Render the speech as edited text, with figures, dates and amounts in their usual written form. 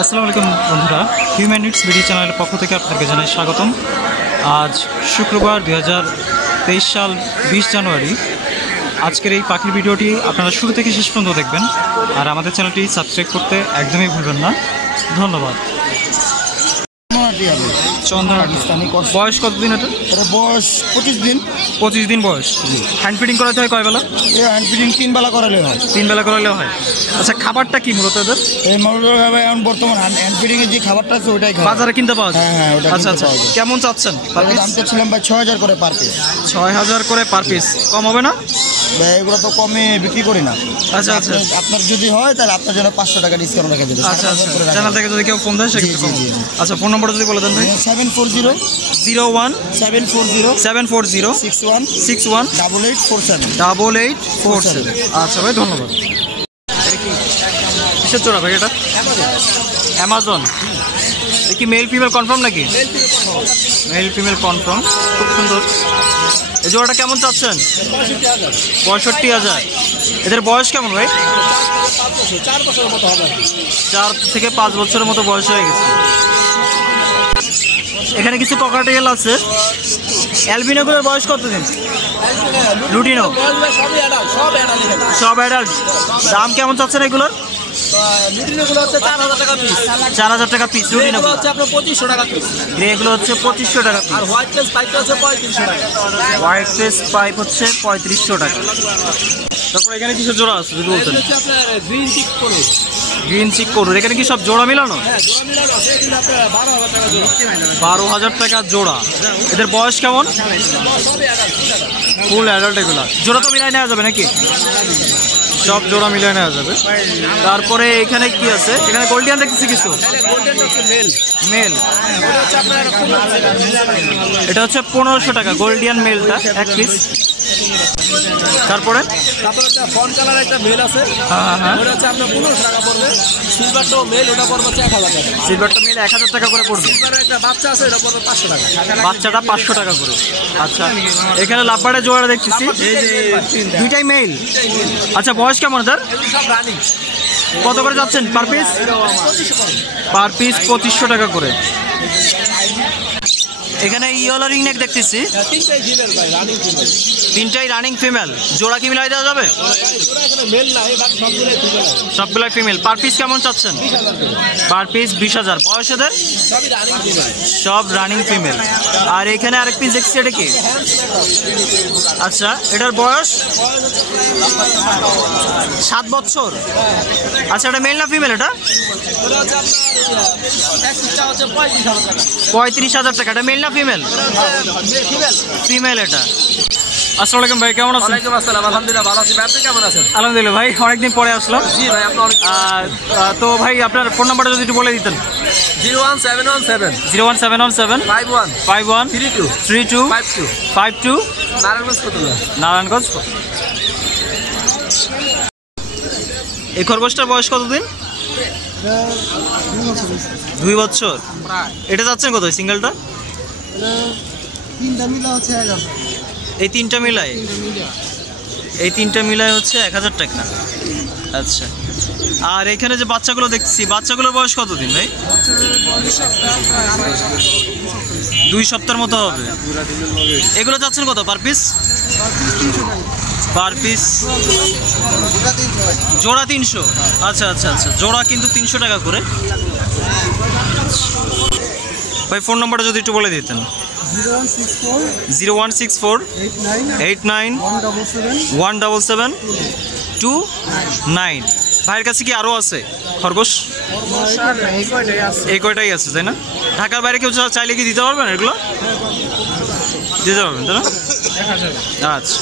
আসসালামু আলাইকুম বন্ধুরা, হিউম্যান নিডস ভিডিও চ্যানেলের পক্ষ থেকে আপনাদেরকে জানাই স্বাগতম। আজ শুক্রবার 2023 সাল 20 জানুয়ারি। আজকের এই পাখির ভিডিওটি আপনারা শুরু থেকে শেষ পর্যন্ত দেখবেন, আর আমাদের চ্যানেলটি সাবস্ক্রাইব করতে একদমই ভুলবেন না। ধন্যবাদ। বয়স কতদিন? এটা বয়স 25 দিন। 25 দিন বয়স। হ্যান্ড ফিডিং করাতে হয় কয় বেলা? হ্যান্ড ফিডিং 3 বেলা করালে হয়। 3 বেলা করালে হয়। আচ্ছা, খাবারটা কি মূলত এদের? এই এখন বর্তমান হ্যান্ড ফিডিং এর যে খাবারটা আছে ওটাই খায়। বাজারে কিনতে পাওয়া যায়? হ্যাঁ, ওটা আচ্ছা আচ্ছা, কেমন চাচ্ছেন? দামটা ছিলাম ভাই 6000 করে পার পিস। 6000 করে পার পিস, কম হবে না? এগুলো তো কমে বিক্রি করি না। আচ্ছা আচ্ছা, আপনার যদি হয় তাহলে আপনার জন্য 500 টাকা ডিসকাউন্ট রেখে দেব। আচ্ছা আচ্ছা, চ্যানেল থেকে যদি কেউ ফোন দেয় সেক্ষেত্রে কম। আচ্ছা, ফোন নম্বরটা যদি বলে দেন ভাই। 740 01 740 740 61 61 8847 8847। আচ্ছা ভাই, ধন্যবাদ। কিসের জোড়া ভাই এটা? অ্যামাজন। এ কি মেল ফিমেল কনফার্ম নাকি? মেল ফিমেল কনফার্ম, খুব সুন্দর। এই জোড়াটা কেমন চাচ্ছেন? 65,000। এদের বয়স কেমন ভাই? 4 থেকে 5 বছরের মতো বয়স হয়ে গেছে। এখানে কিছু ককাটেল আছে। অ্যালবিনোগুলোর বয়স কতদিন? লুটিনো সব অ্যাডাল্ট। দাম কেমন চাচ্ছেন এগুলোর? 4000 টাকা পিস। লুটিনো হচ্ছে আপনার 2500 টাকা পিস। গ্রেগুলো হচ্ছে 2500 টাকা পিস। আর হোয়াইট ফেস পাইপ হচ্ছে 3500 টাকা। হোয়াইট ফেস পাইপ হচ্ছে 3500 টাকা। তারপর এখানে কিছু জোড়া আছে যদি বলতেন। গ্রিন চিক করুন। এখানে কি সব জোড়া মিলানো? 12,000 টাকা জোড়া। এদের বয়স কেমন? Full adult. এগুলো জোড়া তো মিলাই নেওয়া যাবে নাকি? সব জোড়া মিলিয়ে নেওয়া যাবে। তারপরে এখানে কি আছে? এখানে গোল্ডিয়ান দেখতেছি কিছু। মেল এটা হচ্ছে 1500 টাকা। গোল্ডিয়ান মেলটা এক পিস। তারপরে ফন কালার একটা মেল আছে, ওটা হচ্ছে আপনার 1500 টাকা পড়বে। সিলভারটা মেল, ওটা পড়বে 1000 টাকা। সিলভারটা মেল 1000 টাকা করে পড়বে। সিলভারের একটা বাচ্চা আছে, এটা পড়বে 500 টাকা। বাচ্চাটা 500 টাকা করে। আচ্ছা, এখানে লাভবার্ডের জোড়া দেখতেছি, দুইটাই মেল। আচ্ছা, বয়স কেমন এদের? সব রানিং। কত করে যাচ্ছেন পার পিস? পার পিস 2500 টাকা করে। এখানে ইয়েলো রিং নেক দেখতেছি, তিনটাই রানিং ফিমেল। জোড়া কি মিলাই দেওয়া যাবে? সবগুলাই ফিমেল। পার পিস কেমন চাচ্ছেন? Per piece 20,000। বয়স এদের? সব রানিং ফিমেল। আর এখানে আরেক পিস দেখছি, এটা কি? আচ্ছা, এটার বয়স 7 বছর। আচ্ছা, এটা মেল না ফিমেল? এটা 35,000 টাকা। এটা মেল না ফিমেল? ফিমেল এটা। আসসালামু আলাইকুম ভাই, কেমন আছেন? ওয়ালাইকুম আসসালাম, আলহামদুলিল্লাহ ভালো আছি। আপনি কেমন আছেন? আলহামদুলিল্লাহ ভাই, অনেকদিন পরে আসলাম। জি ভাই, আপনি তো ভাই, আপনার ফোন নাম্বারটা যদি একটু বলে দিতেন। 01717 01717 51 51 32 32 52 52 নারায়ণগঞ্জ ফতুল্লা। নারায়ণগঞ্জ। এই খরগোশটার বয়স কতদিন? 2 বছর। এটা যাচ্ছেন কত সিঙ্গেলটা? এই তিনটা মিলায় হচ্ছে 1000 টাকা। আচ্ছা, আর এখানে যে বাচ্চাগুলো দেখছি, বাচ্চাগুলোর বয়স কতদিন ভাই? 2 সপ্তাহের মতো হবে। এগুলো যাচ্ছেন কত পার পিস? পার পিস জোড়া 300। আচ্ছা আচ্ছা আচ্ছা, জোড়া কিন্তু 300 টাকা করে। ভাই, ফোন নাম্বারটা যদি একটু বলে দিতেন। 0164 89 177 29। ভাইয়ের কাছে কি আরও আছে খরগোশ? এই কয়টাই আছে, তাই না? ঢাকার বাইরে কেউ চাইলে কি দিতে পারবেন? এগুলো দিতে পারবেন, তাই না? আচ্ছা।